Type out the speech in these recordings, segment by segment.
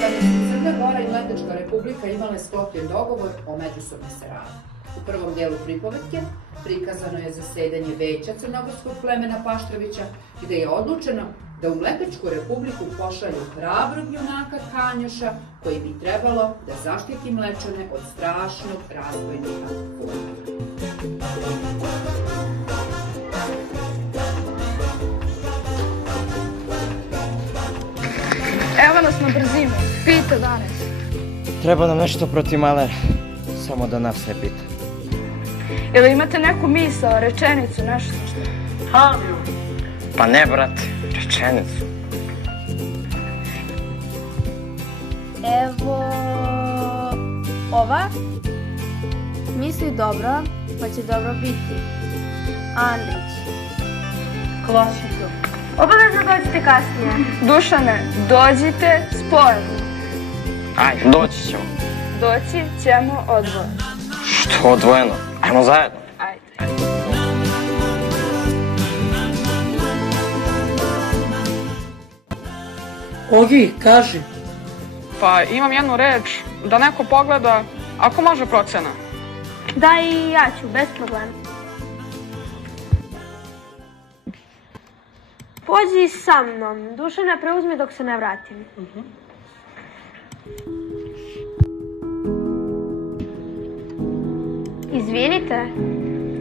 Kada su Crna Gora i Mletačka Republika imale sklopljen dogovor o međusobnoj saradnji. U prvom delu pripovetke prikazano je zasedanje veća crnogorskog plemena Paštrovića, gde je odlučeno da u Mletačku Republiku pošalju hrabrog junaka Kanjoša, koji bi trebalo da zaštiti Mlečane od strašnog razbojnika Fulana. Evo nas na brzinu, pita danas. Treba nam nešto protiv malera, samo da nas ne pita. Ili imate neku misao, rečenicu, nešto što? Haviju! Pa ne, brate, rečenicu. Evo... ova? Misli dobro, pa će dobro biti. Andrić. Klasika. Obavezno dođite kasnije. Dušane, dođite sporedno. Ajde, doći ćemo. Doći ćemo odvojeno. Što odvojeno? Ajmo zajedno. Ajde. Ogi, kaži. Pa imam jednu reč, da neko pogleda, ako može procena. Da, i ja ću, bez problema. Pođi sa mnom. Dušana, preuzmi dok se ne vratim. Izvinite,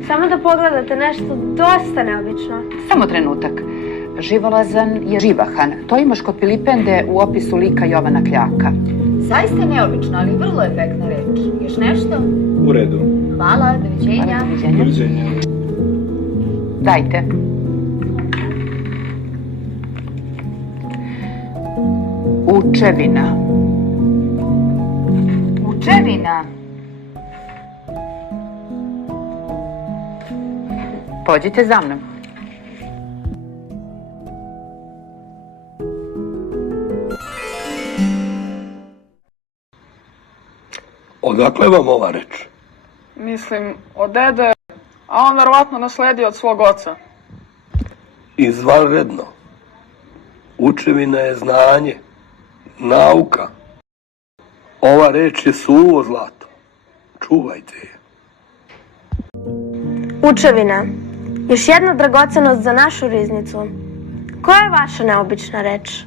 samo da pogledate nešto dosta neobično. Samo trenutak. Živolazan je živahan. To imaš kod Pilipende u opisu lika Jovana Kljaka. Zaista je neobična, ali vrlo efektna reč. Još nešto? U redu. Hvala, doviđenja. Doviđenja. Dajte. Učevina. Učevina. Pođite za mnom. Odakle vam ova reč? Mislim, od dede, a on verovatno nasledio od svog oca. Izvanredno. Učevina je znanje, nauka. Ova reč je suvo zlato. Čuvajte je. Učevina. Još jedna dragocenost za našu riznicu. Koja je vaša neobična reč?